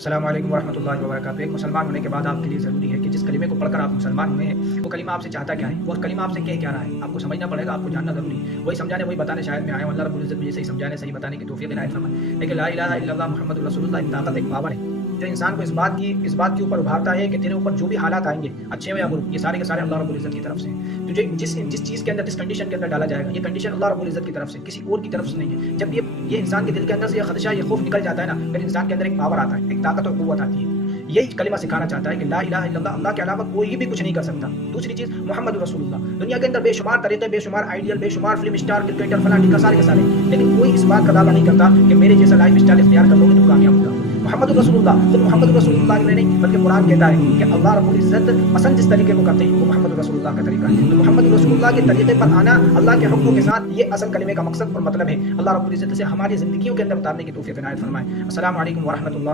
السلام علیکم ورحمۃ اللہ وبرکاتہ۔ ایک مسلمان ہونے کے بعد آپ کے لیے ضروری ہے کہ جس کلمے کو پڑھ کر آپ مسلمان ہوئے ہیں وہ کلمہ آپ سے چاہتا کیا ہے، وہ کلمہ آپ سے کہہ کیا رہا ہے، آپ کو سمجھنا پڑے گا، آپ کو جاننا ضروری ہے۔ وہی سمجھانے وہی بتانے شاید میں آیا ہوں، اللہ رب العزت مجھے صحیح سمجھانے صحیح بتانے کی توفیق عنایت فرمائے۔ لیکن لا الہ الا اللہ محمد رسول اللہ ایک طاقت، ایک پاور ہے جو انسان کو اس بات کے اوپر ابھارتا ہے کہ تیرے اوپر جو بھی حالات آئیں گے اچھے ہو یا برے، یہ سارے کے سارے اللہ رب العزت کی طرف سے ہیں۔ تجھے جس چیز کے اندر، جس کنڈیشن کے اندر ڈالا جائے گا، یہ کنڈیشن اللہ رب العزت کی طرف سے، کسی اور کی طرف سے نہیں ہے۔ جب یہ انسان کے دل کے اندر سے یہ خدشہ، یہ خوف نکل جاتا ہے نا، پھر انسان کے اندر ایک پاور آتا ہے، ایک طاقت اور قوت آتی ہے۔ یہی کلمہ سکھانا چاہتا ہے کہ لا الہ الا اللہ، اللہ کے علاوہ کوئی بھی کچھ نہیں کر سکتا۔ دوسری چیز محمد رسول اللہ، دنیا کے اندر بے شمار طریقے، بے شمار آئیڈیل، بے شمار فلم اسٹار، کرکٹر، فلاں ٹھیکا، سارے کے سارے، لیکن کوئی اس بات کا دعویٰ نہیں کرتا کہ میرے جیسا لائف اسٹائل اختیار کر لو گے تو کامیاب ہوگا۔ محمد رسول اللہ، صرف محمد رسول اللہ نے نہیں بلکہ قرآن کہتا ہے کہ اللہ رب العزت پسند جس طریقے کو کرتے ہیں وہ محمد رسول اللہ کا طریقہ ہے۔ تو محمد رسول اللہ کے طریقے پر آنا، اللہ کے حکموں کے ساتھ، یہ اصل کلمے کا مقصد اور مطلب ہے۔ اللہ رب العزت سے ہماری زندگیوں کے اندر اتارنے کی توفیق عنایت فرمائے۔ السلام علیکم ورحمۃ اللہ۔